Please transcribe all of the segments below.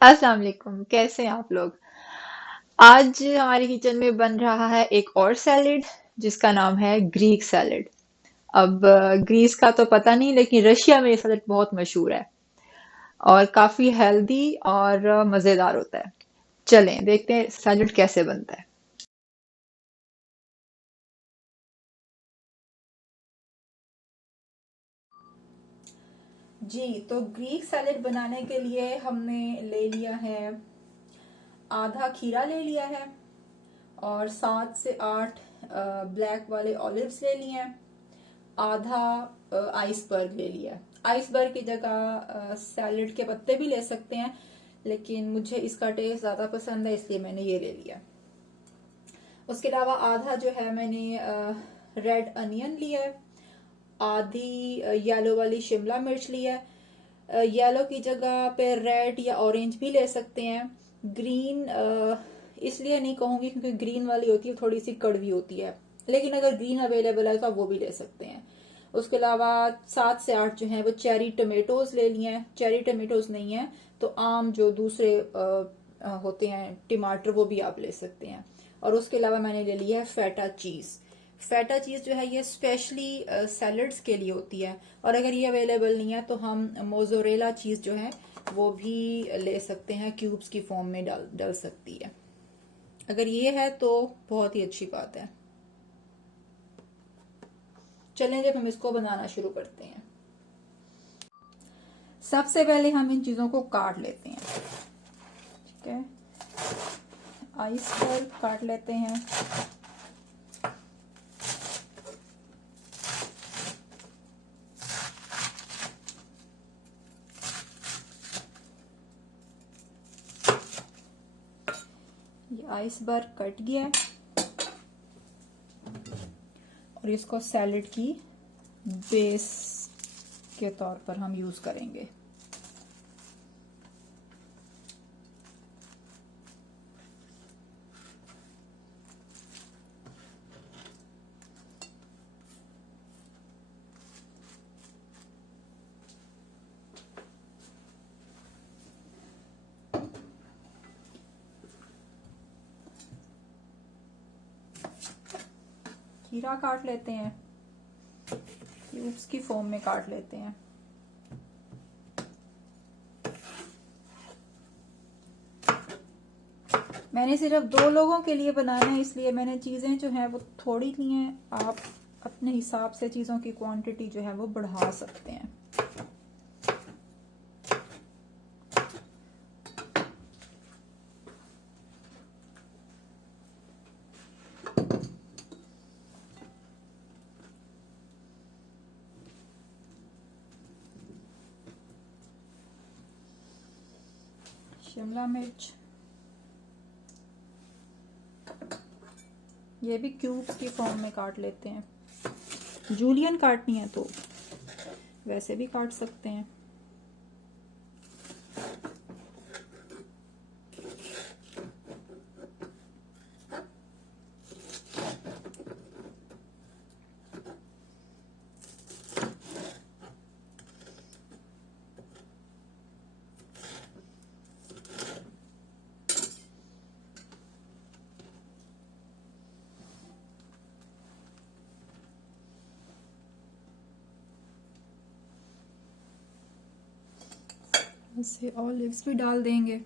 अस्सलाम वालेकुम। कैसे हैं आप लोग? आज हमारे किचन में बन रहा है एक और सैलेड जिसका नाम है ग्रीक सैलेड। अब ग्रीस का तो पता नहीं, लेकिन रशिया में ये सैलेड बहुत मशहूर है और काफी हेल्दी और मजेदार होता है। चलें देखते हैं सैलेड कैसे बनता है। जी, तो ग्रीक सैलेड बनाने के लिए हमने ले लिया है, आधा खीरा ले लिया है और 7 से 8 ब्लैक वाले ऑलिव्स ले लिए हैं। आधा आइसबर्ग ले लिया है। आइसबर्ग की जगह सैलेड के पत्ते भी ले सकते हैं, लेकिन मुझे इसका टेस्ट ज़्यादा पसंद है इसलिए मैंने ये ले लिया। उसके अलावा आधा जो है मैंने रेड अनियन लिया है। आधी येलो वाली शिमला मिर्च ली है। येलो की जगह पे रेड या ऑरेंज भी ले सकते हैं। ग्रीन इसलिए नहीं कहूंगी क्योंकि ग्रीन वाली होती है थोड़ी सी कड़वी होती है, लेकिन अगर ग्रीन अवेलेबल है तो आप वो भी ले सकते हैं। उसके अलावा 7 से 8 जो है वो चेरी टमेटोज ले लिए हैं। चेरी टमेटोज नहीं है तो आम जो दूसरे होते हैं टमाटर वो भी आप ले सकते हैं। और उसके अलावा मैंने ले लिया है फेटा चीज़। फेटा चीज़ जो है ये स्पेशली सैलड्स के लिए होती है, और अगर ये अवेलेबल नहीं है तो हम मोज़रेला चीज़ जो है वो भी ले सकते हैं, क्यूब्स की फॉर्म में डल डल सकती है। अगर ये है तो बहुत ही अच्छी बात है। चलें जब हम इसको बनाना शुरू करते हैं। सबसे पहले हम इन चीज़ों को काट लेते हैं। ठीक है, आइस पर काट लेते हैं। ये आइसबर्ग कट गया है और इसको सैलेड की बेस के तौर पर हम यूज़ करेंगे। खीरा काट लेते हैं, क्यूब्स की फॉर्म में काट लेते हैं। मैंने सिर्फ 2 लोगों के लिए बनाना है इसलिए मैंने चीज़ें जो हैं वो थोड़ी ली हैं। आप अपने हिसाब से चीज़ों की क्वांटिटी जो है वो बढ़ा सकते हैं। शिमला मिर्च ये भी क्यूब्स की फॉर्म में काट लेते हैं। जूलियन काटनी है तो वैसे भी काट सकते हैं। इसे ऑलिव्स भी डाल देंगे।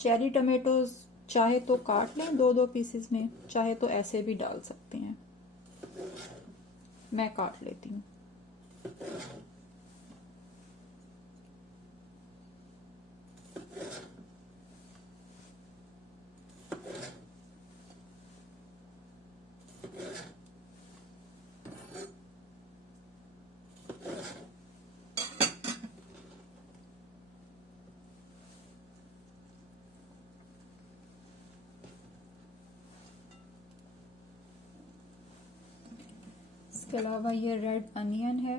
चेरी टमेटोज चाहे तो काट लें 2-2 पीसेस में, चाहे तो ऐसे भी डाल सकते हैं। मैं काट लेती हूँ। इसके अलावा ये रेड अनियन है।